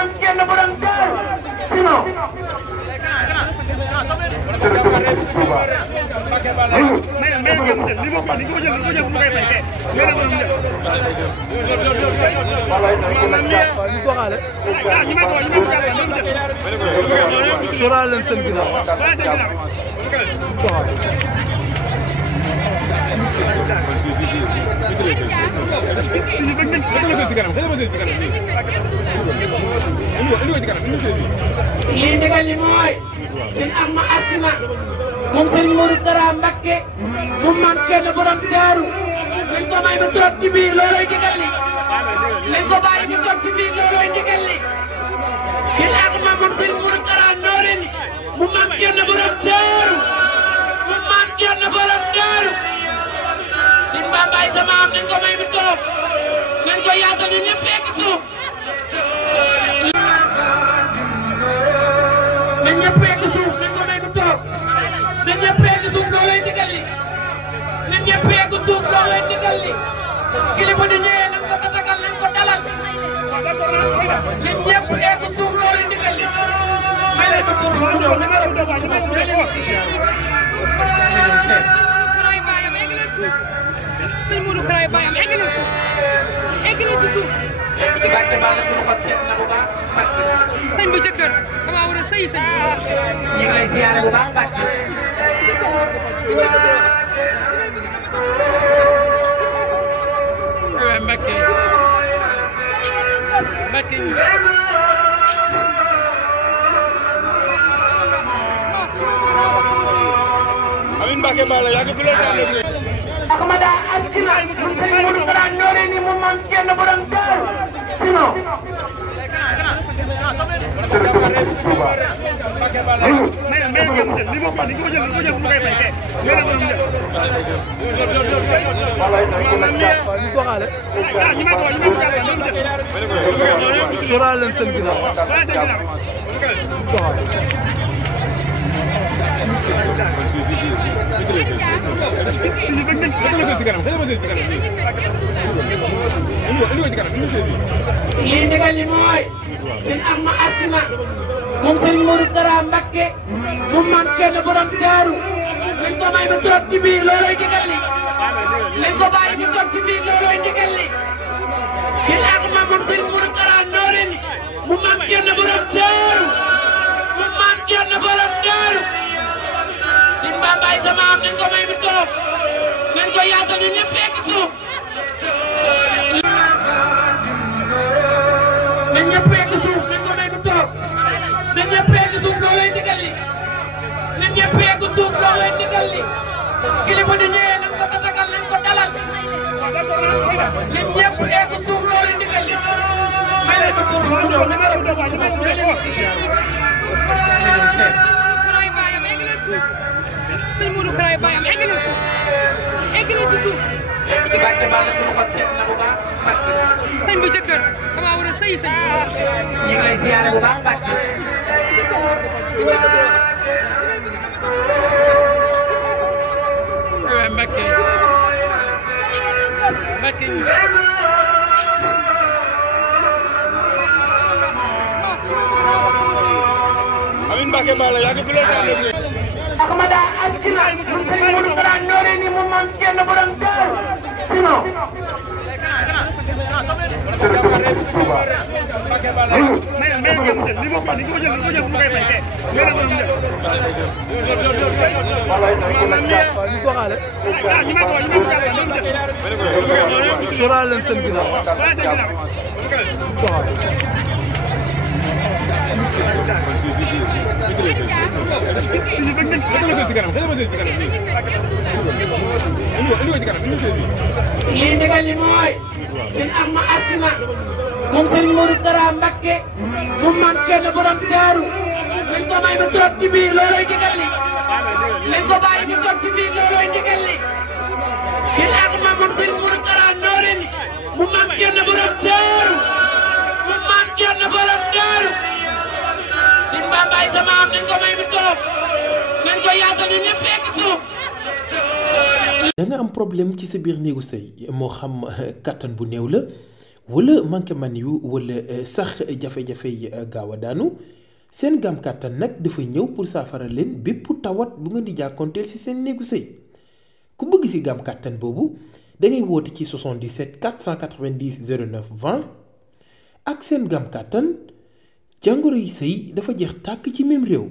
maam kenn borom daaru sinon lii ndigal li mooy sëñ Axma Asima moom sëñ Modou Kara Mbacké moom maam kenn borom daaru nañ ko may mu toog ci biir looloy ndigal li nañ ko bàyyi mu toog ci biir looloy ndigal li sëñ Axma moom sëñ Modou Kara Noreyni mu maam kenn borom daaru mu maam kenn borom daaru sëñ Bambaay sama am nañ ko may mu toog nañ ko yaatal ñu ñëpp egg suuf nañ ñëpp egg suuf nañ ko may mu toog nañ ñëpp egg suuf loolay ndigal li nañ ñëpp egg suuf loolay ndigal li kilifa du ñëwee nañ ko tatagal nañ ko dalal nañ ñëpp egg suuf loolay ndigal li may leen ma tur sëñ Modou Kara bayam egg leen suuf egg leen ci suuf ci barke ba la suñu xol seet na bu baax barke sëñ bu jëkkër dama war a sëy sëñ ñu ngi lay siyaare bu baax barke Mbacké Mbacké Amin Mbacké Balla yaa ngi fi lay Ahmada Asina moom sëñ Modou Kara Noreyni moom maam kenn borom daaru sinon lii ndigal li mooy sëñ Axma Asima moom sëñ Modou Kara Mbacké moom maam kenn borom daaru nañ ko may mu toog ci biir looloy ndigal li nañ ko bàyyi mu toog ci biir looloy ndigal li sëñ Axma moom sëñ Modou Kara Noreyni mu maam kenn borom daaru mu maam kenn borom daaru sëñ Bambaay sama am nañ ko may mu toog nañ ko yaatal ñu ñëpp egg suuf nañ ñëpp egg suuf nañ ko may mu toog nañ ñëpp egg suuf loolay ndigal li nañ ñëpp egg suuf loolay ndigal li kilifa du ñëwee nañ ko tatagal nañ ko dalal nañ ñëpp egg suuf loolay ndigal li may leen ma tur sëñ Modou Kara bayam egg leen suuf egg leen ci suuf ci barke ba la suñu xol seet na bu baax barke sëñ bu jëkkër dama war a sëy sëñ ñu ngi lay siyaare bu baax barke Mbacké Mbacké Amin Mbacké Balla yaa ngi fi lay Ahmada Asina moom sëñ Modou Kara Noreyni moom maam kenn borom daaru sinon lii ndigal li mooy sëñ Axma Asima moom sëñ Modou Kara Mbacké moom maam kenn borom daaru nañ ko may mu toog ci biir looloy ndigal li nañ ko bàyyi mu toog ci biir looloy ndigal li sëñ Axma moom sëñ Modou Kara Noreyni mu maam kenn borom daaru mu maam kenn borom daaru sëñ Bambaay sama am nañ ko may mu toog nañ ko yaatal ñu ñëpp egg suuf da nga am problème ci sa biir néegu sëy moo xam kattan bu néew la wala manqué man yu wala sax jafe-jafe yi gaaw a daanu seen gam kàttan nag dafa ñëw pour saafara leen bépp tawat bu ngeen di jàkkoonteel ci seen néegu sëy ku bëgg ci gam kàttan boobu da ngay woote ci 77 490 09 20 ak seen gam kàttan jàngoro yi sëy dafa jeex tàkk ci même réew.